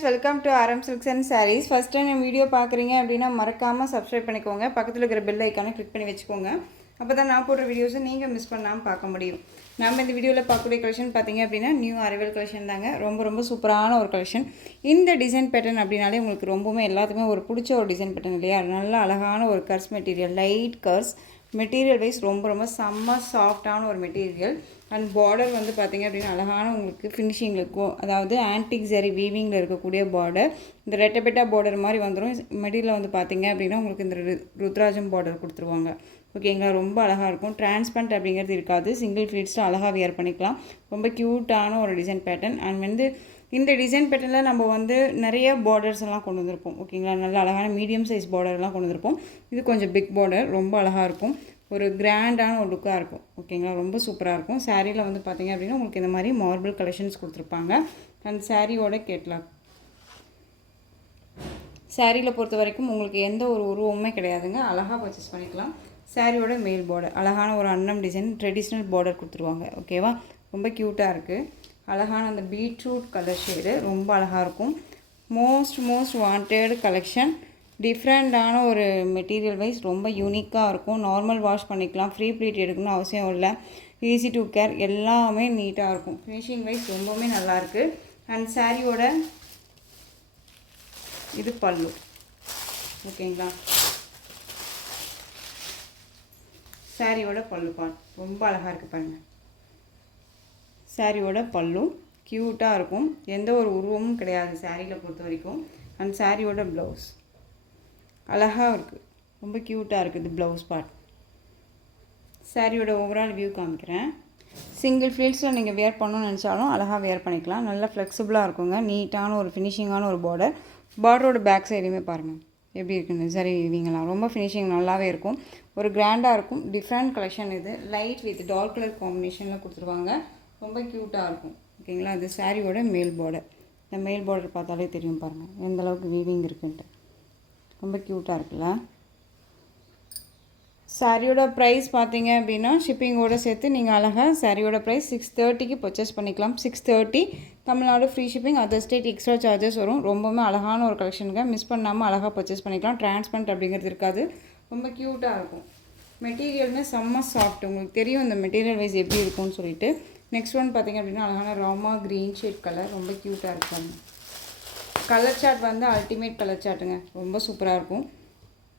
friends, welcome to RM Silks and Sarees. First time இந்த video பார்க்குறீங்க அப்படின்னா மறக்காமல் சப்ஸ்கிரைப் பண்ணிக்கோங்க. பக்கத்தில் இருக்கிற பெல் ஐக்கானை கிளிக் பண்ணி வச்சுக்கோங்க. அப்போ தான் நான் போடுற வீடியோஸை நீங்கள் மிஸ் பண்ணாமல் பார்க்க முடியும். நம்ம இந்த வீடியோவில் பார்க்கக்கூடிய கலெக்ஷன் பார்த்தீங்க அப்படின்னா நியூ அரைவல் கலெக்ஷன் தாங்க. ரொம்ப சூப்பரான ஒரு கலெக்ஷன். இந்த டிசைன் பேட்டர்ன் அப்படின்னாலே உங்களுக்கு ரொம்பவுமே எல்லாத்துக்குமே ஒரு பிடிச்ச ஒரு டிசைன் பேட்டர்ன் இல்லையா? நல்ல அழகான ஒரு கர்ஸ் மெட்டீரியல், லைட் கர்ஸ் மெட்டீரியல் வைஸ் ரொம்ப செம்ம சாஃப்டான ஒரு மெட்டீரியல். அண்ட் பார்டர் வந்து பார்த்திங்க அப்படின்னா அழகான உங்களுக்கு ஃபினிஷிங்கில் இருக்கும். அதாவது ஆன்டிக் ஜரி வீவிங்கில் இருக்கக்கூடிய பார்டர், இந்த ரெட்டபெட்டா பார்டர் மாதிரி வந்துடும். மெட்டீரியல் வந்து பார்த்திங்க அப்படின்னா உங்களுக்கு இந்த ருத்ராஜம் பார்டர் கொடுத்துருவாங்க. ஓகேங்களா, ரொம்ப அழகாக இருக்கும். டிரான்ஸ்பரண்ட் அப்படிங்கிறது இருக்காது. சிங்கிள் ஃபீட்ஸில் அழகாக வியர் பண்ணிக்கலாம். ரொம்ப க்யூட்டான ஒரு டிசைன் பேட்டர்ன். அண்ட் வந்து இந்த டிசைன் பேட்டர்னில் நம்ம வந்து நிறைய பார்டர்ஸ் எல்லாம் கொண்டு வந்திருப்போம். ஓகேங்களா, நல்ல அழகான மீடியம் சைஸ் பார்டர்லாம் கொண்டு வந்திருப்போம். இது கொஞ்சம் பிக் பார்டர், ரொம்ப அழகாக இருக்கும். ஒரு கிராண்டான ஒரு லுக்காக இருக்கும். ஓகேங்களா, ரொம்ப சூப்பராக இருக்கும். சாரியில் வந்து பார்த்திங்க அப்படின்னா உங்களுக்கு இந்த மாதிரி மார்பிள் கலெக்ஷன்ஸ் கொடுத்துருப்பாங்க. அண்ட் சாரியோட கேட்லாக். சாரியில் பொறுத்த வரைக்கும் உங்களுக்கு எந்த ஒரு உருவமுமே கிடையாதுங்க. அழகாக பர்ச்சேஸ் பண்ணிக்கலாம். சாரியோட மேல் பார்டர் அழகான ஒரு அன்னம் டிசைன் ட்ரெடிஷ்னல் பார்டர் கொடுத்துருவாங்க. ஓகேவா, ரொம்ப க்யூட்டாக இருக்குது. அழகான அந்த பீட்ரூட் கலர் ஷேடு ரொம்ப அழகாக இருக்கும். Most wanted collection. டிஃப்ரெண்ட்டான ஒரு மெட்டீரியல் வைஸ் ரொம்ப யூனிக்காக இருக்கும். நார்மல் வாஷ் பண்ணிக்கலாம். ஃப்ரீ ப்ளீட் எடுக்கணும்னு அவசியம் இல்லை. ஈஸி டு கேர், எல்லாமே நீட்டாக இருக்கும். ஃபினிஷிங் வைஸ் ரொம்பவுமே நல்லாயிருக்கு. அண்ட் சாரியோட இது பல்லு. ஓகேங்களா, சாரியோட பல்லு பார்ட் ரொம்ப அழகாக இருக்குது பாருங்கள். சாரியோட பல்லு க்யூட்டாக இருக்கும். எந்த ஒரு உருவமும் கிடையாது சாரியில் பொறுத்த வரைக்கும். அண்ட் சாரியோட ப்ளவுஸ் அழகாக இருக்குது. ரொம்ப க்யூட்டாக இருக்குது ப்ளவுஸ் பார்ட். சாரியோட ஓவரால் வியூ காமிக்கிறேன். சிங்கிள் ஃப்ளீட்ஸில் நீங்கள் வேர் பண்ணணும்னு நினச்சாலும் அழகாக வேர் பண்ணிக்கலாம். நல்லா ஃப்ளெக்சிபிளாக இருக்குங்க. நீட்டான ஒரு ஃபினிஷிங்கான ஒரு பார்டர். பார்டரோட பேக் சைடுமே பாருங்கள் எப்படி இருக்குன்னு. சரி, இவங்களாம் ரொம்ப ஃபினிஷிங் நல்லாவே இருக்கும். ஒரு கிராண்டாக இருக்கும். டிஃப்ரெண்ட் கலெக்ஷன் இது. லைட் வித் டார்க் கலர் காம்பினேஷனில் கொடுத்துருவாங்க. ரொம்ப க்யூட்டாக இருக்கும். ஓகேங்களா, இது சாரியோட மேல் பார்டர். இந்த மேல் பார்டர் பார்த்தாலே தெரியும் பாருங்கள் எந்தளவுக்கு வீவிங் இருக்குன்ட்டு. ரொம்ப க்யூட்டாக இருக்குல்ல. சாரியோட ப்ரைஸ் பார்த்தீங்க அப்படின்னா ஷிப்பிங்கோடு சேர்த்து நீங்கள் அழகாக சாரியோட ப்ரைஸ் 630க்கு பர்ச்சேஸ் பண்ணிக்கலாம். 630 Tamil Nadu free shipping. Other state extra charges வரும். ரொம்பவுமே அழகான ஒரு கலெக்ஷனுங்க. மிஸ் பண்ணாமல் அழகாக பர்ச்சேஸ் பண்ணிக்கலாம். டிரான்ஸ்பரண்ட் அப்படிங்கிறது இருக்காது. ரொம்ப க்யூட்டாக இருக்கும். மெட்டீரியலுமே செம்ம சாஃப்ட். உங்களுக்கு தெரியும் இந்த மெட்டீரியல் வைஸ் எப்படி இருக்கும்னு சொல்லிட்டு. நெக்ஸ்ட் ஒன் பார்த்திங்க அப்படின்னா அழகான ராமா க்ரீன் ஷேட் கலர். ரொம்ப க்யூட்டாக இருக்கும். கலர் சார்ட் வந்து அல்டிமேட் கலர் சார்ட்டுங்க. ரொம்ப சூப்பராக இருக்கும்.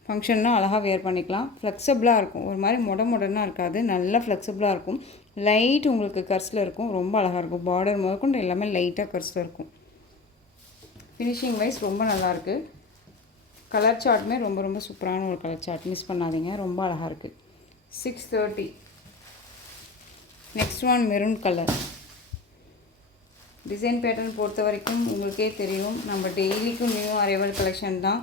ஃபங்க்ஷன்னா அழகாக வேர் பண்ணிக்கலாம். ஃப்ளெக்சிபிளாக இருக்கும். ஒரு மாதிரி மொடனாக இருக்காது. நல்லா ஃப்ளெக்சிபிளாக இருக்கும். லைட் உங்களுக்கு கர்ஸில் இருக்கும். ரொம்ப அழகாக இருக்கும். பார்டர் முதற்கொண்டு எல்லாமே லைட்டாக கர்ஸில் இருக்கும். ஃபினிஷிங் வைஸ் ரொம்ப நல்லாயிருக்கு. கலர் சார்ட்டுமே ரொம்ப சூப்பரான ஒரு கலர் சார்ட். மிஸ் பண்ணாதீங்க. ரொம்ப அழகாக இருக்குது. 630. Next one maroon colour. Design pattern பொறுத்த வரைக்கும் உங்களுக்கே தெரியும், நம்ம டெய்லிக்கும் நியூ அரைவல் கலெக்ஷன் தான்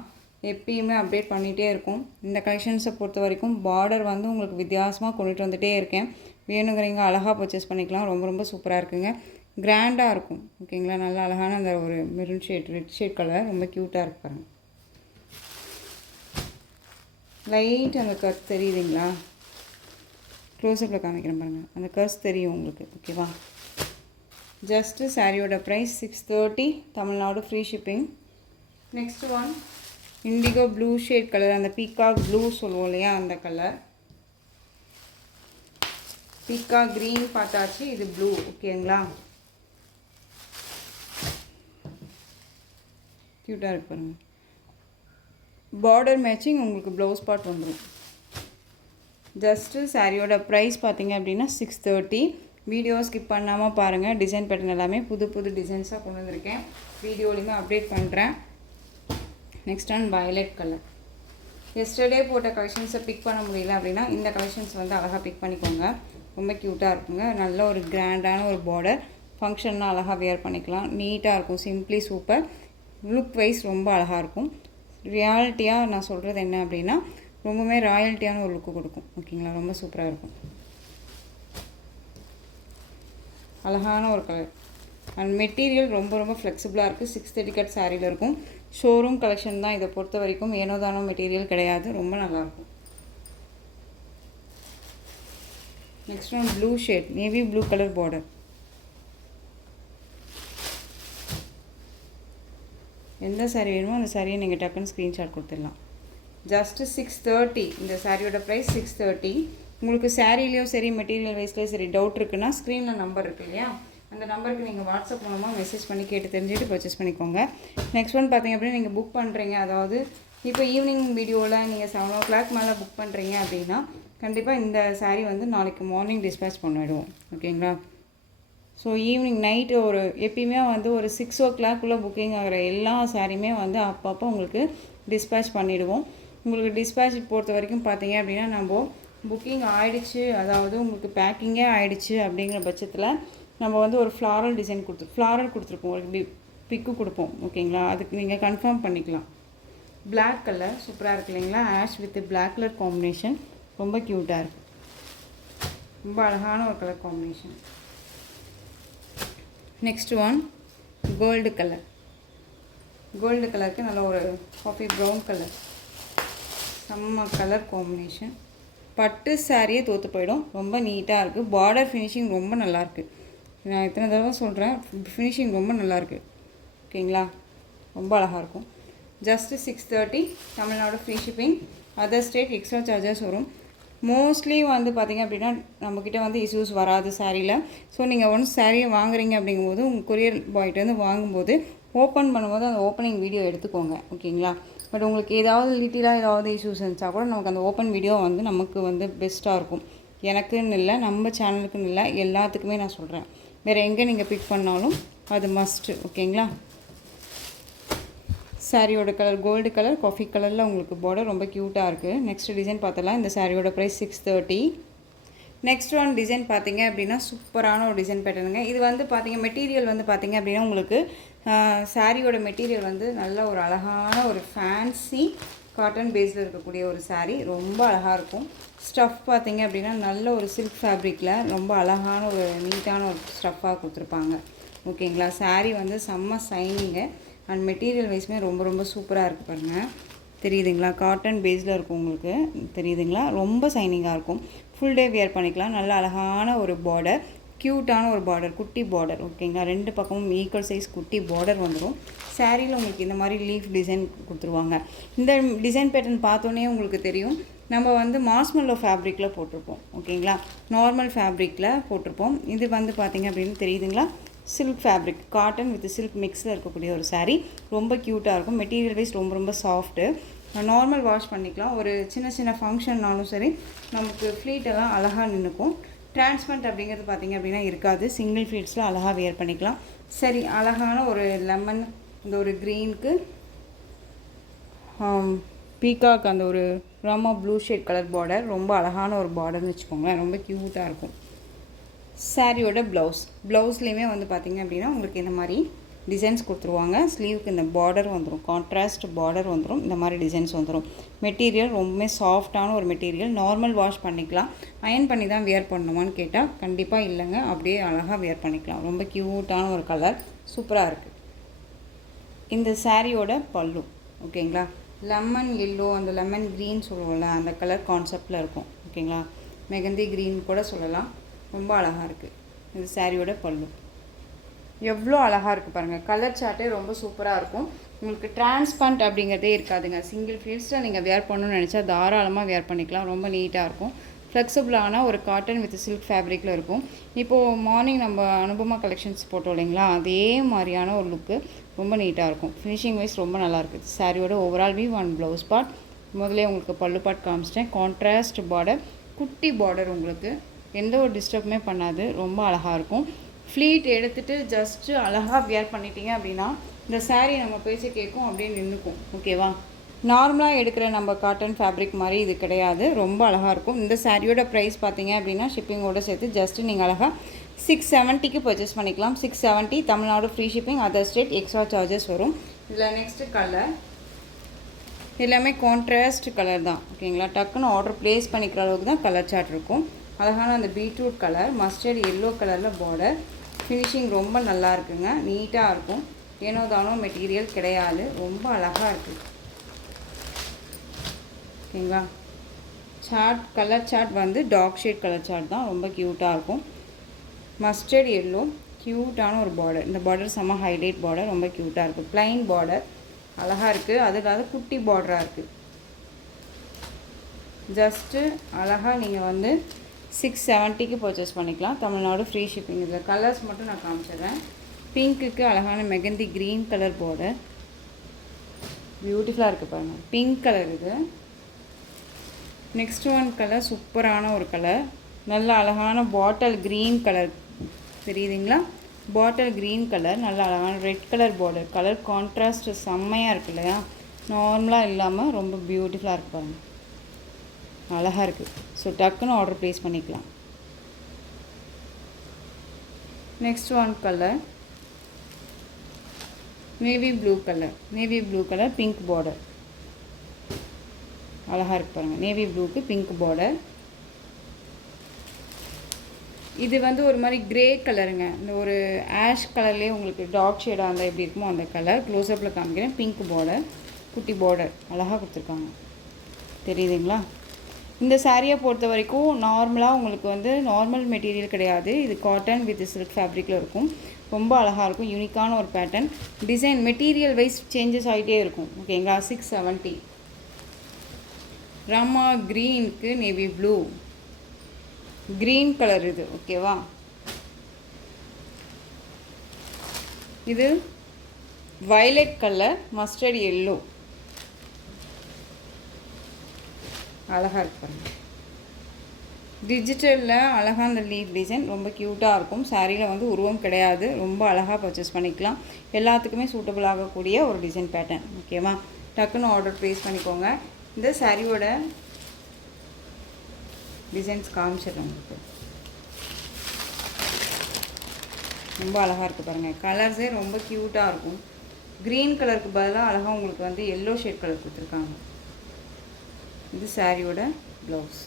எப்பயுமே அப்டேட் பண்ணிகிட்டே இருக்கும். இந்த கலெக்ஷன்ஸை பொறுத்த வரைக்கும் பார்டர் வந்து உங்களுக்கு வித்தியாசமாக கொண்டுட்டு வந்துகிட்டே இருக்கேன். வேணுங்கிறீங்க அழகாக பர்ச்சேஸ் பண்ணிக்கலாம். ரொம்ப சூப்பராக இருக்குங்க. கிராண்டாக இருக்கும். ஓகேங்களா, நல்லா அழகான அந்த ஒரு maroon shade, red shade colour ரொம்ப க்யூட்டாக இருக்கு பாருங்கள். லைட் அந்த கர்ஸ் தெரியுதுங்களா? க்ளோஸ்அப்பில் காமிக்கிறேன் பாருங்கள். அந்த கர்ஸ் தெரியும் உங்களுக்கு. ஓகேவா, ஜஸ்ட்டு சாரியோட price 630 Tamil Nadu free shipping. Next one indigo blue shade colour. அந்த பீகாக் ப்ளூ சொல்லுவோம் இல்லையா, அந்த கலர். பீகாக் க்ரீன் பார்த்தாச்சு, இது ப்ளூ. ஓகேங்களா, க்யூட்டாக இருக்கு பாருங்கள். பார்டர் மேட்சிங் உங்களுக்கு ப்ளவுஸ் பார்ட் வந்துடும். ஜஸ்ட்டு சாரியோட ப்ரைஸ் பார்த்தீங்க அப்படின்னா 630. வீடியோ ஸ்கிப் பண்ணாமல் பாருங்கள். டிசைன் பேட்டர்ன் எல்லாமே புது டிசைன்ஸாக கொண்டு வந்திருக்கேன். வீடியோலையுமே அப்டேட் பண்ணுறேன். Next one violet colour. Yesterday போட்ட கலெக்ஷன்ஸை பிக் பண்ண முடியல அப்படின்னா இந்த கலெக்ஷன்ஸ் வந்து அழகாக பிக் பண்ணிக்கோங்க. ரொம்ப க்யூட்டாக இருக்குங்க. நல்ல ஒரு கிராண்டான ஒரு பார்டர். ஃபங்க்ஷன்னா அழகாக வேர் பண்ணிக்கலாம். நீட்டாக இருக்கும். Simply super. லுக் வைஸ் ரொம்ப அழகாக இருக்கும். ரியாலிட்டியாக நான் சொல்கிறது என்ன அப்படின்னா ரொம்பவுமே ராயல்ட்டியான ஒரு லுக்கு கொடுக்கும். ஓகேங்களா, ரொம்ப சூப்பராக இருக்கும். அழகான ஒரு கலர். அண்ட் மெட்டீரியல் ரொம்ப ஃப்ளெக்சிபிளாக இருக்குது. 630 கட் சாரியில் இருக்கும். ஷோரூம் கலெக்ஷன் தான். இதை பொறுத்த வரைக்கும் ஏனோதானோ மெட்டீரியல் கிடையாது. ரொம்ப நல்லாயிருக்கும். Next one blue shade, navy blue colour border. எந்த சாரீ வேணுமோ அந்த சாரியை நீங்கள் டக்குன்னு ஸ்க்ரீன்ஷாட் கொடுத்துடலாம். ஜஸ்ட்டு 630. இந்த சாரியோட ப்ரைஸ் 630. உங்களுக்கு சாரீலேயும் சரி மெட்டீரியல் வைஸ்லேயும் சரி டவுட் இருக்குன்னா ஸ்க்ரீனில் நம்பர் இருக்குது இல்லையா, அந்த நம்பருக்கு நீங்கள் வாட்ஸ்அப் மூலமாக மெசேஜ் பண்ணி கேட்டு தெரிஞ்சுட்டு பர்ச்சேஸ் பண்ணிக்கோங்க. நெக்ஸ்ட் ஒன் பார்த்திங்க அப்படின்னா நீங்கள் புக் பண்ணுறீங்க, அதாவது இப்போ ஈவினிங் வீடியோவில் நீங்கள் 7 o'clock மேலே புக் பண்ணுறீங்க அப்படின்னா கண்டிப்பாக இந்த சாரீ வந்து நாளைக்கு மார்னிங் டிஸ்பேச் பண்ணிவிடுவோம். ஓகேங்களா? ஸோ ஈவினிங் நைட்டு ஒரு எப்பயுமே வந்து ஒரு 6 o'clock புக்கிங் ஆகிற எல்லா சாரியுமே வந்து அப்பப்போ உங்களுக்கு டிஸ்பேச் பண்ணிவிடுவோம். உங்களுக்கு டிஸ்பேச் பொறுத்த வரைக்கும் பார்த்தீங்க அப்படின்னா நம்ம புக்கிங் ஆகிடுச்சு, அதாவது உங்களுக்கு பேக்கிங்கே ஆகிடுச்சு அப்படிங்கிற பட்சத்தில் நம்ம வந்து ஒரு ஃப்ளாரல் டிசைன் ஃப்ளாரல் கொடுத்துருப்போம், ஒரு பிக்கு கொடுப்போம். ஓகேங்களா? அதுக்கு நீங்கள் கன்ஃபார்ம் பண்ணிக்கலாம். பிளாக் கலர் சூப்பராக இருக்கு இல்லைங்களா, ash with black colour combination ரொம்ப க்யூட்டாக இருக்குது, ரொம்ப அழகான ஒரு colour combination. Next one gold colour. Gold கலருக்கு நல்ல ஒரு காஃபி ப்ரௌன் கலர், செம்ம கலர் காம்பினேஷன். பட்டு சாரியே தோற்று போயிடும், ரொம்ப நீட்டாக இருக்குது. பார்டர் ஃபினிஷிங் ரொம்ப நல்லாயிருக்கு. நான் இத்தனை தடவை சொல்கிறேன், ஃபினிஷிங் ரொம்ப நல்லாயிருக்கு. ஓகேங்களா? ரொம்ப அழகாக இருக்கும். Just 630. Tamil Nadu free shipping, other state extra charges வரும். மோஸ்ட்லி வந்து பார்த்திங்க அப்படின்னா நம்மக்கிட்ட வந்து இஷ்யூஸ் வராது சாரியில். ஸோ நீங்கள் ஒன்ஸ் சாரியை வாங்குறீங்க அப்படிங்கும்போது உங்கள் கொரியர் பாய்கிட்டேருந்து வாங்கும்போது ஓப்பன் பண்ணும்போது அந்த ஓப்பனிங் வீடியோ எடுத்துக்கோங்க. ஓகேங்களா? பட் உங்களுக்கு ஏதாவது லிட்டிலாக ஏதாவது இஷ்யூஸ் இருந்துச்சா கூட நமக்கு அந்த ஓப்பன் வீடியோ வந்து நமக்கு வந்து பெஸ்ட்டாக இருக்கும். எனக்குன்னு இல்லை, நம்ம சேனலுக்குன்னு இல்லை, எல்லாத்துக்குமே நான் சொல்கிறேன். வேறு எங்கே நீங்கள் பிக் பண்ணாலும் அது மஸ்ட்டு. ஓகேங்களா? சாரியோட கலர் கோல்டு கலர், காஃபி கலரில் உங்களுக்கு பார்டர் ரொம்ப க்யூட்டாக இருக்குது. நெக்ஸ்ட் டிசைன் பார்த்தலாம். இந்த சாரியோட ப்ரைஸ் 630. நெக்ஸ்ட் ஒன் டிசைன் பார்த்தீங்க அப்படின்னா சூப்பரான ஒரு டிசைன் பேட்டர்னுங்க. இது வந்து பார்த்தீங்க மெட்டீரியல் வந்து பார்த்தீங்க அப்படின்னா உங்களுக்கு சாரியோட மெட்டீரியல் வந்து நல்ல ஒரு அழகான ஒரு ஃபேன்சி காட்டன் பேஸில் இருக்கக்கூடிய ஒரு சாரீ, ரொம்ப அழகாக இருக்கும். ஸ்டஃப் பார்த்தீங்க அப்படின்னா நல்ல ஒரு சில்க் ஃபேப்ரிக்கில் ரொம்ப அழகான ஒரு நீட்டான ஒரு ஸ்டஃப்பாக கொடுத்துருப்பாங்க. ஓகேங்களா? சாரீ வந்து செம்ம சைனிங்கு அண்ட் மெட்டீரியல் வைஸுமே ரொம்ப ரொம்ப சூப்பராக இருக்குது பாருங்கள். தெரியுதுங்களா? காட்டன் பேஸில் இருக்கும் உங்களுக்கு, தெரியுதுங்களா? ரொம்ப சைனிங்காக இருக்கும். ஃபுல் டே வியர் பண்ணிக்கலாம். நல்ல அழகான ஒரு பார்டர், க்யூட்டான ஒரு பார்டர், குட்டி பார்டர். ஓகேங்களா? 2 பக்கமும் ஈக்குவல் சைஸ் குட்டி பார்டர் வந்துடும். சாரியில் உங்களுக்கு இந்த மாதிரி லீஃப் டிசைன் கொடுத்துருவாங்க. இந்த டிசைன் பேட்டர்ன் பார்த்தோன்னே உங்களுக்கு தெரியும் நம்ம வந்து மாஸ்மெல்லோ ஃபேப்ரிக்கில் போட்டிருப்போம். ஓகேங்களா? நார்மல் ஃபேப்ரிக்கில் போட்டிருப்போம். இது வந்து பார்த்திங்க அப்படின்னு தெரியுதுங்களா? Silk fabric, cotton with silk மிக்ஸில் இருக்கக்கூடிய ஒரு சாரீ, ரொம்ப க்யூட்டாக இருக்கும். மெட்டீரியல் வைஸ் ரொம்ப ரொம்ப சாஃப்ட்டு. நார்மல் வாஷ் பண்ணிக்கலாம். ஒரு சின்ன சின்ன ஃபங்க்ஷன்னாலும் சரி நமக்கு ஃப்ளீட்டெல்லாம் அழகாக நின்றுக்கும். டிரான்ஸ்பரண்ட் அப்படிங்கிறது பார்த்திங்க அப்படின்னா இருக்காது. சிங்கிள் ஃப்ளீட்ஸில் அழகாக வியர் பண்ணிக்கலாம். சரி, அழகான ஒரு லெமன், இந்த ஒரு க்ரீனுக்கு பீகாக், அந்த ஒரு Rama blue shade colour border, ரொம்ப அழகான ஒரு பார்டர்னு வச்சுக்கோங்களேன். ரொம்ப க்யூட்டாக இருக்கும். சாரியோட ப்ளவுஸ்லேயுமே வந்து பார்த்திங்க அப்படின்னா உங்களுக்கு இந்த மாதிரி டிசைன்ஸ் கொடுத்துருவாங்க. ஸ்லீவுக்கு இந்த பார்டர் வந்துடும், கான்ட்ராஸ்ட் பார்டர் வந்துடும். இந்த மாதிரி டிசைன்ஸ் வந்துடும். மெட்டீரியல் ரொம்பவே சாஃப்டான ஒரு மெட்டீரியல். நார்மல் வாஷ் பண்ணிக்கலாம். அயன் பண்ணி தான் வியர் பண்ணணுமான்னு கேட்டால் கண்டிப்பாக இல்லைங்க, அப்படியே அழகாக வியர் பண்ணிக்கலாம். ரொம்ப க்யூட்டான ஒரு கலர், சூப்பராக இருக்குது. இந்த சாரியோட பல்லு ஓகேங்களா, லெமன் எல்லோ, அந்த லெமன் க்ரீன் சொல்லுவோம்ல அந்த கலர் கான்செப்டில் இருக்கும். ஓகேங்களா? மெகந்தி க்ரீன் கூட சொல்லலாம். ரொம்ப அழகாக இருக்குது. இந்த சாரியோட பல்லு எவ்வளோ அழகாக இருக்குது பாருங்கள். கலர் சார்ட்டே ரொம்ப சூப்பராக இருக்கும். உங்களுக்கு டிரான்ஸ்பரண்ட் அப்படிங்கிறதே இருக்காதுங்க. சிங்கிள் ஃபீல்ஸில் நீங்கள் வியர் பண்ணணும்னு நினச்சா தாராளமாக வியர் பண்ணிக்கலாம். ரொம்ப நீட்டாக இருக்கும். ஃப்ளெக்சிபிளான ஒரு காட்டன் வித் சில்க் ஃபேப்ரிக்கில் இருக்கும். இப்போது மார்னிங் நம்ம அனுபமா கலெக்ஷன்ஸ் போட்டோம் இல்லைங்களா, அதே மாதிரியான ஒரு லுக்கு, ரொம்ப நீட்டாக இருக்கும். ஃபினிஷிங் வைஸ் ரொம்ப நல்லாயிருக்கு. சாரியோட overall view and blouse part. முதல்ல உங்களுக்கு பல்லு பார்ட் காமிச்சிட்டேன். கான்ட்ராஸ்ட் பார்டர், குட்டி பார்டர், உங்களுக்கு எந்த ஒரு டிஸ்டர்புமே பண்ணாது. ரொம்ப அழகாக இருக்கும். ஃப்ளீட் எடுத்துகிட்டு ஜஸ்ட்டு அழகாக வியர் பண்ணிட்டீங்க அப்படின்னா இந்த சாரீ நம்ம பேசி கேட்கும், அப்படியே நின்றுக்கும். ஓகேவா? நார்மலாக எடுக்கிற நம்ம காட்டன் ஃபேப்ரிக் மாதிரி இது கிடையாது. ரொம்ப அழகாக இருக்கும். இந்த சாரியோட ப்ரைஸ் பார்த்தீங்க அப்படின்னா ஷிப்பிங்கோடு சேர்த்து ஜஸ்ட்டு நீங்கள் அழகாக 670க்கு பர்ச்சேஸ் பண்ணிக்கலாம். 670 Tamil Nadu free shipping, other state extra charges வரும். இதில் நெக்ஸ்ட்டு கலர் எல்லாமே கான்ட்ராஸ்ட் கலர் தான். ஓகேங்களா? டக்குன்னு ஆர்டர் ப்ளேஸ் பண்ணிக்கிற அளவுக்கு தான் கலர் சார்ட் இருக்கும். அழகான அந்த பீட்ரூட் கலர், மஸ்டர்ட் எல்லோ கலரில் பார்டர், ஃபினிஷிங் ரொம்ப நல்லா இருக்குங்க. நீட்டாக இருக்கும். ஏனோ தானோ மெட்டீரியல் கிடையாது. ரொம்ப அழகாக இருக்குது. ஓகேங்களா? சார்ட், கலர் சார்ட் வந்து டார்க் ஷேட் கலர் சார்ட் தான். ரொம்ப க்யூட்டாக இருக்கும். மஸ்டர்ட் எல்லோ, க்யூட்டான ஒரு பார்டர். இந்த பார்டர் செம்ம ஹைலைட் பார்டர், ரொம்ப க்யூட்டாக இருக்குது. ப்ளைன் பார்டர், அழகாக இருக்குது. அது இல்லாத குட்டி பார்டராக இருக்குது. ஜஸ்ட்டு அழகாக நீங்கள் வந்து 670க்கு பர்ச்சேஸ் பண்ணிக்கலாம். Tamil Nadu free shipping. இதில் கலர்ஸ் மட்டும் நான் காமிச்சிடுறேன். பிங்க்குக்கு அழகான மெகந்தி க்ரீன் கலர் பார்டர், பியூட்டிஃபுல்லாக இருக்குது பாருங்கள். பிங்க் கலர் இது. நெக்ஸ்ட் ஒன் கலர் சூப்பரான ஒரு கலர், நல்ல அழகான பாட்டில் க்ரீன் கலர் தெரியுதுங்களா? பாட்டில் க்ரீன் கலர், நல்ல அழகான red colour border. Colour contrast செம்மையாக இருக்குது இல்லையா? நார்மலாக இல்லாமல் ரொம்ப பியூட்டிஃபுல்லாக இருக்குது பாருங்கள். அழகாக இருக்குது. ஸோ டக்குன்னு ஆர்டர் ப்ளேஸ் பண்ணிக்கலாம். Next one colour navy blue colour. Navy blue colour pink border. அழகாக இருக்கு பாருங்கள். நேவி ப்ளூக்கு பிங்க் பார்டர். இது வந்து ஒரு மாதிரி கிரே கலருங்க. இந்த ஒரு ஆஷ் கலர்லேயே உங்களுக்கு டார்க் ஷேடாக இருந்தால் எப்படி இருக்குமோ அந்த கலர். க்ளோஸ்அப்பில் காமிக்கிறேன். பிங்க் பார்டர், குட்டி பார்டர் அழகாக கொடுத்துருக்காங்க. தெரியுதுங்களா? இந்த சாரியை பொறுத்த வரைக்கும் நார்மலாக உங்களுக்கு வந்து நார்மல் மெட்டீரியல் கிடையாது. இது காட்டன் வித் சில்க் ஃபேப்ரிக்கில் இருக்கும். ரொம்ப அழகாக இருக்கும். யூனிக்கான ஒரு pattern. Design material wise changes ஆகிட்டே இருக்கும். ஓகேங்களா? 670. ராமா க்ரீனுக்கு நேவி ப்ளூ, க்ரீன் கலர் இது. ஓகேவா? இது வயலட் கலர், மஸ்டர்ட் எல்லோ. அழகாக இருக்கு பாருங்கள். டிஜிட்டலில் அழகாக அந்த லீஃப் டிசைன் ரொம்ப க்யூட்டாக இருக்கும். சாரியில் வந்து உருவம் கிடையாது. ரொம்ப அழகாக பர்ச்சேஸ் பண்ணிக்கலாம். எல்லாத்துக்குமே சூட்டபிள் ஆகக்கூடிய ஒரு டிசைன் பேட்டர்ன். ஓகேவா? டக்குன்னு ஆர்டர் ப்ளேஸ் பண்ணிக்கோங்க. இந்த சாரியோட டிசைன்ஸ் காமிச்சிடுறேன் உங்களுக்கு. ரொம்ப அழகாக இருக்குது பாருங்கள். கலர்ஸே ரொம்ப க்யூட்டாக இருக்கும். க்ரீன் கலருக்கு பதிலாக அழகாக உங்களுக்கு வந்து எல்லோ ஷேட் கலர் கொடுத்துருக்காங்க. இது சாரியோட ப்ளவுஸ்.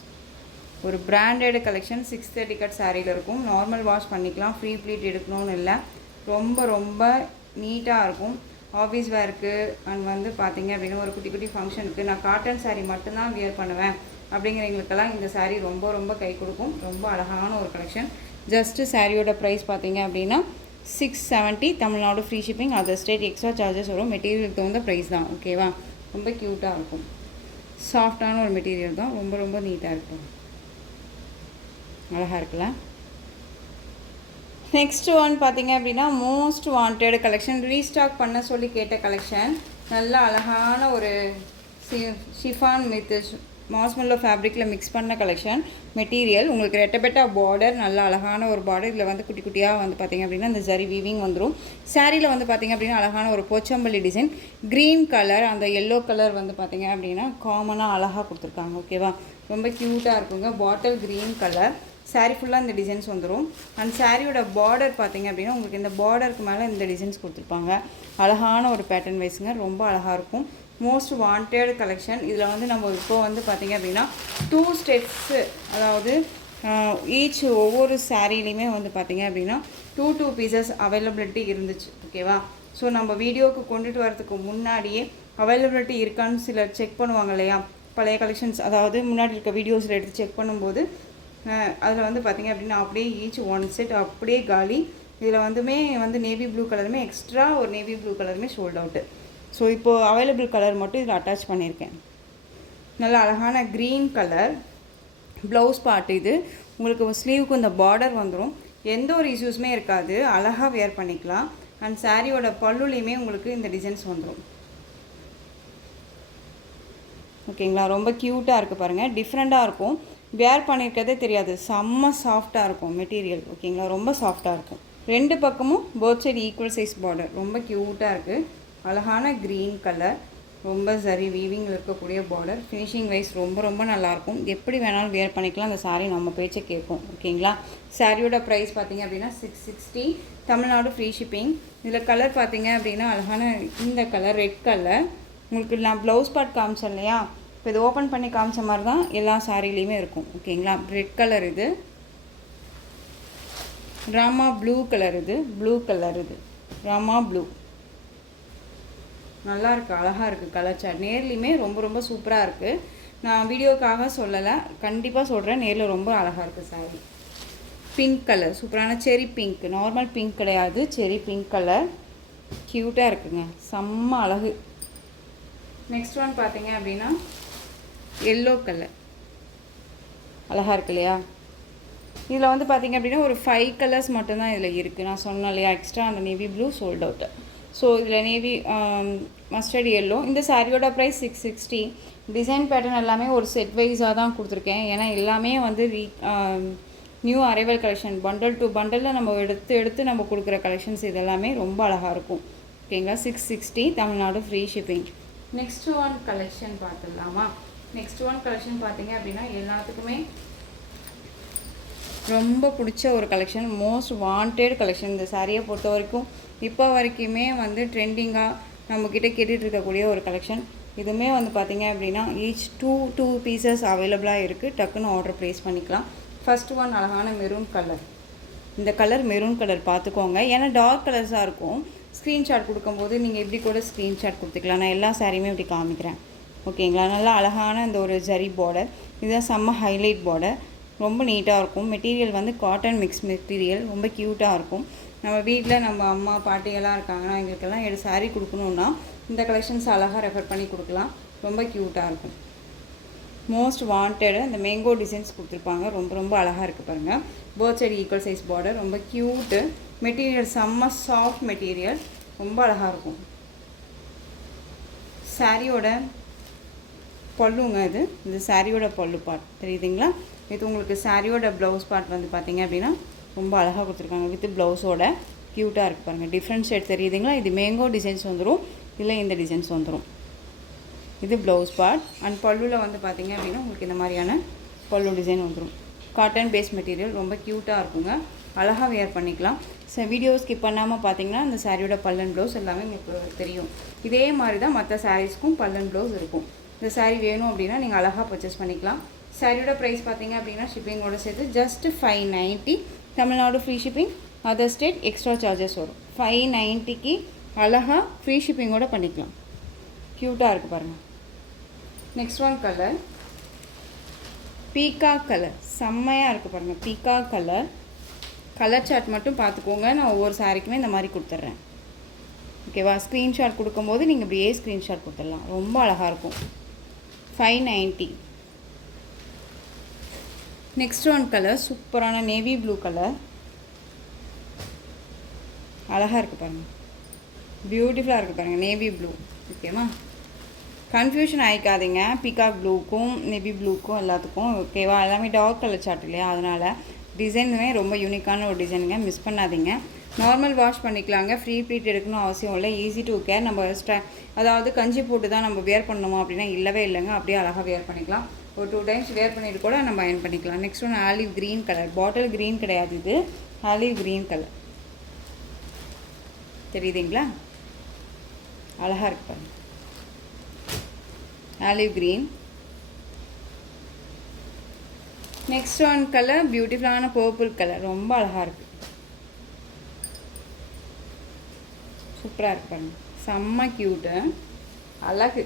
ஒரு பிராண்டட் கலெக்ஷன். 630 கட் சாரியில் இருக்கும். நார்மல் வாஷ் பண்ணிக்கலாம். ஃப்ரீ ப்ளீட் எடுக்கணும்னு இல்லை. ரொம்ப ரொம்ப நீட்டாக இருக்கும். ஆஃபீஸ் வேருக்கு அண்ட் வந்து பார்த்தீங்க அப்படின்னா ஒரு குட்டி குட்டி ஃபங்க்ஷனுக்கு நான் காட்டன் சாரீ மட்டும்தான் வியர் பண்ணுவேன் அப்படிங்கிறவங்களுக்கெல்லாம் இந்த சாரீ ரொம்ப ரொம்ப கை கொடுக்கும். ரொம்ப அழகான ஒரு கலெக்ஷன். ஜஸ்ட்டு சாரியோட ப்ரைஸ் பார்த்தீங்க அப்படின்னா 670. Tamil Nadu free shipping. Other state extra charges வரும். மெட்டீரியலுக்கு தகுந்த ப்ரைஸ் தான். ஓகேவா? ரொம்ப க்யூட்டாக இருக்கும். சாஃப்டான ஒரு மெட்டீரியல் தான். ரொம்ப ரொம்ப நீட்டாக இருக்கும். அழகாக இருக்குல்ல? நெக்ஸ்ட் ஒன் பார்த்தீங்க அப்படின்னா மோஸ்ட் வாண்டட் கலெக்ஷன். ரீஸ்டாக் பண்ண சொல்லி கேட்ட கலெக்ஷன். நல்ல அழகான ஒரு ஷிஃபான் வித் மாஸ்மெல்லோ ஃபேப்ரிக்கில் மிக்ஸ் பண்ண கலெக்ஷன். மெட்டீரியல் உங்களுக்கு ரெட்டபெட்டா பார்டர், நல்ல அழகான ஒரு பார்டர். இதில் வந்து குட்டி குட்டியாக வந்து பார்த்திங்க அப்படின்னா இந்த ஜரி வீவிங் வந்துடும். சாரியில் வந்து பார்த்திங்க அப்படின்னா அழகான ஒரு போச்சம்பள்ளி டிசைன். க்ரீன் கலர், அந்த எல்லோ கலர் வந்து பார்த்திங்க அப்படின்னா காமனாக அழகாக கொடுத்துருக்காங்க. ஓகேவா? ரொம்ப க்யூட்டாக இருக்குங்க. Bottle green colour. சாரீ ஃபுல்லாக இந்த டிசைன்ஸ் வந்துடும். அண்ட் சாரியோட பார்டர் பார்த்திங்க அப்படின்னா உங்களுக்கு இந்த பார்டருக்கு மேலே இந்த டிசைன்ஸ் கொடுத்துருப்பாங்க. அழகான ஒரு பேட்டர்ன் வைஸுங்க. ரொம்ப அழகாக இருக்கும். Most wanted collection. இதில் வந்து நம்ம இப்போ வந்து பார்த்திங்க அப்படின்னா 2 ஸ்டெப்ஸு, அதாவது ஈச் ஒவ்வொரு சாரீலையுமே வந்து பார்த்திங்க அப்படின்னா 2 பீசஸ் அவைலபிலிட்டி இருந்துச்சு. ஓகேவா? ஸோ நம்ம வீடியோவுக்கு கொண்டுட்டு வரதுக்கு முன்னாடியே அவைலபிலிட்டி இருக்கான்னு சிலர் செக் பண்ணுவாங்க இல்லையா? பழைய கலெக்ஷன்ஸ், அதாவது முன்னாடி இருக்க வீடியோஸில் எடுத்து செக் பண்ணும்போது அதில் வந்து பார்த்திங்க அப்படின்னா அப்படியே ஈச் 1 செட் அப்படியே காலி. இதில் வந்து நேவி ப்ளூ கலருமே எக்ஸ்ட்ரா ஒரு நேவி ப்ளூ கலருமே சோல்ட் அவுட்டு. ஸோ இப்போது அவைலபிள் கலர் மட்டும் இதில் அட்டாச் பண்ணியிருக்கேன். நல்ல அழகான க்ரீன் கலர் ப்ளவுஸ் பார்ட். இது உங்களுக்கு ஸ்லீவுக்கு இந்த பார்டர் வந்துடும். எந்த ஒரு இஷ்யூஸுமே இருக்காது. அழகாக வேர் பண்ணிக்கலாம். அண்ட் சாரியோட பல்லுலேயுமே உங்களுக்கு இந்த டிசைன்ஸ் வந்துடும். ஓகேங்களா? ரொம்ப க்யூட்டாக இருக்குது பாருங்கள். டிஃப்ரெண்ட்டாக இருக்கும். வேர் பண்ணியிருக்கதே தெரியாது. செம்ம சாஃப்டாக இருக்கும் மெட்டீரியல். ஓகேங்களா? ரொம்ப சாஃப்டாக இருக்கும். 2 பக்கமும் both side equal size border. ரொம்ப க்யூட்டாக இருக்குது. அழகான க்ரீன் கலர். ரொம்ப சரி வீவிங்கில் இருக்கக்கூடிய பார்டர். ஃபினிஷிங் வைஸ் ரொம்ப ரொம்ப நல்லாயிருக்கும். எப்படி வேணாலும் வேர் பண்ணிக்கலாம். அந்த சாரீ நம்ம பேச்சை கேட்கும். ஓகேங்களா? சாரியோட ப்ரைஸ் பார்த்திங்க அப்படின்னா 660. Tamil Nadu free shipping. இதில் கலர் பார்த்திங்க அப்படின்னா அழகான இந்த கலர் ரெட் கலர். உங்களுக்கு நான் ப்ளவுஸ் பார்ட் காமிச்சேன் இல்லையா? இப்போ இது ஓப்பன் பண்ணி காமிச்ச மாதிரி தான் எல்லா சாரிலையுமே இருக்கும். ஓகேங்களா? ரெட் கலர் இது. ராமா ப்ளூ கலர் இது. ப்ளூ கலர் இது. ராமா ப்ளூ. நல்லா இருக்குது. அழகாக இருக்குது கலர் சார்ட். நேர்லையுமே ரொம்ப ரொம்ப சூப்பராக இருக்குது. நான் வீடியோக்காக சொல்லலை, கண்டிப்பாக சொல்கிறேன். நேரில் ரொம்ப அழகாக இருக்குது சாரி. பிங்க் கலர், சூப்பரான செரி பிங்க். நார்மல் பிங்க் கிடையாது, செரி பிங்க் கலர். க்யூட்டாக இருக்குங்க. செம்ம அழகு. நெக்ஸ்ட் ஒன் பார்த்தீங்க அப்படின்னா எல்லோ கலர் அழகாக இருக்கு இல்லையா? இதில் வந்து பார்த்திங்க அப்படின்னா ஒரு 5 கலர்ஸ் மட்டும்தான் இதில் இருக்குது. நான் சொன்னேன் இல்லையா, எக்ஸ்ட்ரா அந்த navy blue sold out. So இதில் நேவி மஸ்டர்ட் எல்லோ. இந்த சாரியோட ப்ரைஸ் 660. டிசைன் பேட்டர்ன் எல்லாமே ஒரு செட் வைஸாக தான் கொடுத்துருக்கேன். ஏன்னா எல்லாமே வந்து new arrival collection, bundle to பண்டலில் நம்ம எடுத்து நம்ம கொடுக்குற கலெக்ஷன்ஸ் இதெல்லாமே ரொம்ப அழகாக இருக்கும். ஓகேங்களா? 660 Tamil Nadu free shipping. Next one collection பார்த்துடலாமா? நெக்ஸ்ட் ஒன் கலெக்ஷன் பார்த்தீங்க அப்படின்னா எல்லாத்துக்குமே ரொம்ப பிடிச்ச ஒரு கலெக்ஷன், மோஸ்ட் வாண்டட் கலெக்ஷன். இந்த சாரியை பொறுத்த வரைக்கும் இப்போ வரைக்குமே வந்து ட்ரெண்டிங்காக நம்மக்கிட்ட கேட்டுட்டு இருக்கக்கூடிய ஒரு கலெக்ஷன். இதுவுமே வந்து பார்த்திங்க அப்படின்னா ஈச் டூ பீசஸ் அவைலபிளாக இருக்குது. டக்குன்னு ஆர்டர் ப்ளேஸ் பண்ணிக்கலாம். ஃபர்ஸ்ட் ஒன் அழகான மெரூன் கலர். இந்த கலர் மெரூன் கலர் பார்த்துக்கோங்க, ஏன்னா டார்க் கலர்ஸாக இருக்கும். ஸ்க்ரீன்ஷாட் கொடுக்கும்போது நீங்கள் இப்படி கூட ஸ்க்ரீன்ஷாட் கொடுத்துக்கலாம். நான் எல்லா சாரியுமே இப்படி காமிக்கிறேன். ஓகேங்களா? நல்லா அழகான இந்த ஒரு ஜரி பார்டர், இதுதான் செம்ம ஹைலைட் பார்டர். ரொம்ப நீட்டாக இருக்கும். மெட்டீரியல் வந்து காட்டன் மிக்ஸ் மெட்டீரியல், ரொம்ப க்யூட்டாக இருக்கும். நம்ம வீட்டில் நம்ம அம்மா பாட்டியெல்லாம் இருக்காங்கன்னா எங்களுக்கெல்லாம் சாரீ கொடுக்கணுன்னா இந்த கலெக்ஷன்ஸ் அழகாக ரெஃபர் பண்ணி கொடுக்கலாம். ரொம்ப க்யூட்டாக இருக்கும். மோஸ்ட் வாண்டடு இந்த மேங்கோ டிசைன்ஸ் கொடுத்துருப்பாங்க. ரொம்ப ரொம்ப அழகாக இருக்குது பாருங்கள். Both side equal size border, ரொம்ப க்யூட்டு. மெட்டீரியல் செம்ம சாஃப்ட் மெட்டீரியல், ரொம்ப அழகாக இருக்கும். சாரியோட பல்லுங்க இது. இந்த சாரியோட பல்லு பார்ட் தெரியுதுங்களா? இது உங்களுக்கு சாரியோட ப்ளவுஸ் பார்ட் வந்து பார்த்திங்க அப்படின்னா ரொம்ப அழகாக கொடுத்துருக்காங்க. வித் ப்ளவுஸோட க்யூட்டாக இருக்குது பாருங்கள். டிஃப்ரெண்ட் ஷேட் தெரியுதுங்களா? இது மேங்கோ டிசைன்ஸ் வந்துடும், இல்லை இந்த டிசைன்ஸ் வந்துடும். இது ப்ளவுஸ் பார்ட். அண்ட் பல்லுவில் வந்து பார்த்திங்க அப்படின்னா உங்களுக்கு இந்த மாதிரியான பல்லு டிசைன் வந்துடும். காட்டன் பேஸ் மெட்டீரியல், ரொம்ப க்யூட்டாக இருக்குங்க. அழகாக வேர் பண்ணிக்கலாம். வீடியோ ஸ்கிப் பண்ணாமல் பார்த்தீங்கன்னா இந்த சாரியோட பல்லன் ப்ளவுஸ் எல்லாமே உங்களுக்கு தெரியும். இதே மாதிரி தான் மற்ற சாரீஸ்க்கும் பல்லன் ப்ளவுஸ் இருக்கும். இந்த சாரீ வேணும் அப்படின்னா நீங்கள் அழகாக பர்ச்சேஸ் பண்ணிக்கலாம். சாரியோட ப்ரைஸ் பார்த்தீங்க அப்படின்னா ஷிப்பிங்கோட சேர்த்து just 590. Tamil Nadu free shipping, other state extra charges வரும். 590க்கு அழகாக ஃப்ரீ ஷிப்பிங்கோடு பண்ணிக்கலாம். க்யூட்டாக இருக்குது பாருங்கள். Next one colour peacock colour, செம்மையாக இருக்குது பாருங்கள். Peacock colour. கலர் சார்ட் மட்டும் பார்த்துக்கோங்க, நான் ஒவ்வொரு சாரிக்குமே இந்த மாதிரி கொடுத்துட்றேன். ஓகேவா? ஸ்க்ரீன்ஷாட் கொடுக்கும்போது நீங்கள் இப்படியே ஸ்க்ரீன்ஷாட் கொடுத்துடலாம். ரொம்ப அழகாக இருக்கும். 590. நெக்ஸ்ட் ஒன் கலர் சூப்பரான நேவி ப்ளூ கலர், அழகாக இருக்குது பாருங்கள். பியூட்டிஃபுல்லாக இருக்குது பாருங்கள் நேவி ப்ளூ. ஓகேவா? கன்ஃபியூஷன் ஆகிக்காதீங்க பீகாக் ப்ளூக்கும் நேவி ப்ளூக்கும் எல்லாத்துக்கும். ஓகேவா? எல்லாமே டார்க் கலர் சார்ட் இல்லையா, அதனால் டிசைனுமே ரொம்ப யூனிக்கான ஒரு டிசைனுங்க, மிஸ் பண்ணாதீங்க. நார்மல் வாஷ் பண்ணிக்கலாங்க, ஃப்ரீ ப்ளீட் எடுக்கணும் அவசியம் இல்லை. Easy to care. நம்ம அதாவது கஞ்சி போட்டு தான் நம்ம வேர் பண்ணணுமா அப்படின்னா இல்லவே இல்லைங்க, அப்படியே அழகாக வேர் பண்ணிக்கலாம். ஒரு 2 டைம்ஸ் வேர் பண்ணிட்டு கூட நம்ம அயர்ன் பண்ணிக்கலாம். Next one olive green colour. Bottle green கிடையாது, இது ஆலிவ் க்ரீன் கலர். தெரியுதுங்களா? அழகாக இருக்கு பாருங்க. Olive green. Next one colour பியூட்டிஃபுல்லான பர்பிள் கலர், ரொம்ப அழகாக இருக்குது. சூப்பராக இருக்கு பாருங்க. செம்ம க்யூட்டு, அழகு.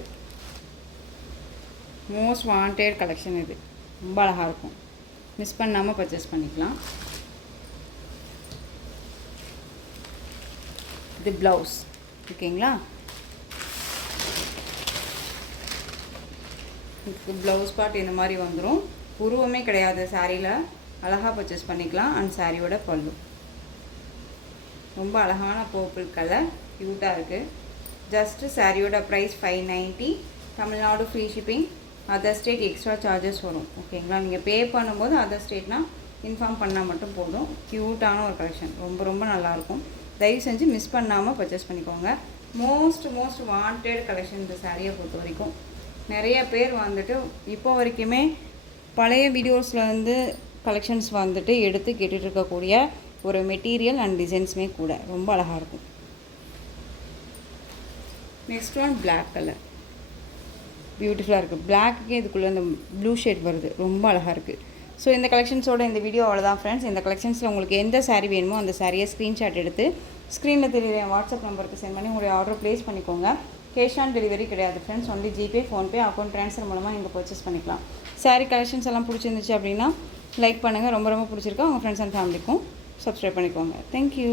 மோஸ்ட் வாண்டட் கலெக்ஷன் இது. ரொம்ப அழகாக இருக்கும். மிஸ் பண்ணாமல் பர்ச்சேஸ் பண்ணிக்கலாம். இது ப்ளவுஸ். ஓகேங்களா? இதுக்கு ப்ளவுஸ் பார்ட் இந்த மாதிரி வந்துடும். உருவமே கிடையாது சாரியில், அழகாக பர்ச்சேஸ் பண்ணிக்கலாம். அண்ட் சாரியோட பல்லு ரொம்ப அழகான பர்பிள் கலர், க்யூட்டாக இருக்குது. ஜஸ்ட்டு சாரியோட price 590. Tamil Nadu free shipping, other state extra charges வரும். ஓகேங்களா? நீங்கள் பே பண்ணும்போது அதர் ஸ்டேட்னால் இன்ஃபார்ம் பண்ணால் மட்டும் போதும். க்யூட்டான ஒரு கலெக்ஷன், ரொம்ப ரொம்ப நல்லாயிருக்கும். தயவு செஞ்சு மிஸ் பண்ணாமல் பர்ச்சேஸ் பண்ணிக்கோங்க. மோஸ்ட் வாண்டட் கலெக்ஷன் இந்த சாரியை பொறுத்த வரைக்கும். நிறைய பேர் வந்துட்டு இப்போ வரைக்குமே பழைய வீடியோஸில் வந்து கலெக்ஷன்ஸ் வந்துட்டு எடுத்து கேட்டுட்டு இருக்கக்கூடிய ஒரு மெட்டீரியல் அண்ட் டிசைன்ஸுமே கூட ரொம்ப அழகாக இருக்கும். நெக்ஸ்ட் ஒன் பிளாக் கலர், பியூட்டிஃபுல்லாக இருக்குது. பிளாக்குக்கே இதுக்குள்ளே இந்த ப்ளூ ஷேட் வருது, ரொம்ப அழகாக இருக்குது. ஸோ இந்த கலெக்ஷன்ஸோட இந்த வீடியோ அவ்வளோதான் ஃப்ரெண்ட்ஸ். இந்த கலெக்ஷன்ஸில் உங்களுக்கு எந்த சாரீ வேணுமோ அந்த சாரியை ஸ்க்ரீன்ஷாட் எடுத்து ஸ்க்ரீனில் தெரியுற என் வாட்ஸ்அப் நம்பருக்கு சென்ட் பண்ணி உங்களுடைய ஆர்டர் ப்ளேஸ் பண்ணிக்கோங்க. கேஷ் ஆன் டெலிவரி கிடையாது friends, only GPay, PhonePe, account transfer மூலமாக நீங்கள் பர்ச்சேஸ் பண்ணிக்கலாம். சாரீ கலெக்ஷன்ஸ் எல்லாம் பிடிச்சிருந்துச்சு அப்படின்னா லைக் பண்ணுங்கள். ரொம்ப பிடிச்சிருக்கா உங்கள் ஃப்ரெண்ட்ஸ் அண்ட் ஃபேமிலிக்கும் சப்ஸ்கிரைப் பண்ணிக்கோங்க. தேங்க்யூ.